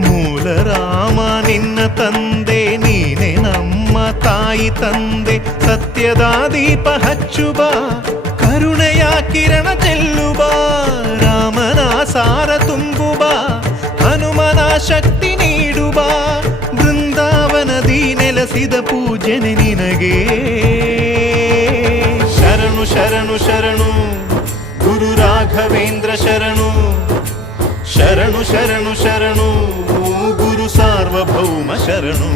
ಮೂಲ ರಾಮ ನಿನ್ನ ತಂದೆ, ನೀನೆ ನಮ್ಮ ತಾಯಿ ತಂದೆ. ಸತ್ಯದ ದೀಪ ಹಚ್ಚುಬ, ಕರುಣೆಯ ಕಿರಣ ಚೆಲ್ಲುಬ. ರಾಮನ ಸಾರ ತುಂಬುಬ, ಹನುಮನ ಶಕ್ತಿ ನೀಡುಬ. ಬೃಂದಾವನದಿ ನೆಲೆಸಿದ ಪೂಜನೆ ನಿನಗೆ. ಶರಣು ಶರಣು ಶರಣು ಗುರು ರಾಘವೇಂದ್ರ ಶರಣು. ಶರಣು ಶರಣು ಶರಣು ಗುರು ಸಾರ್ವಭೌಮ ಶರಣು.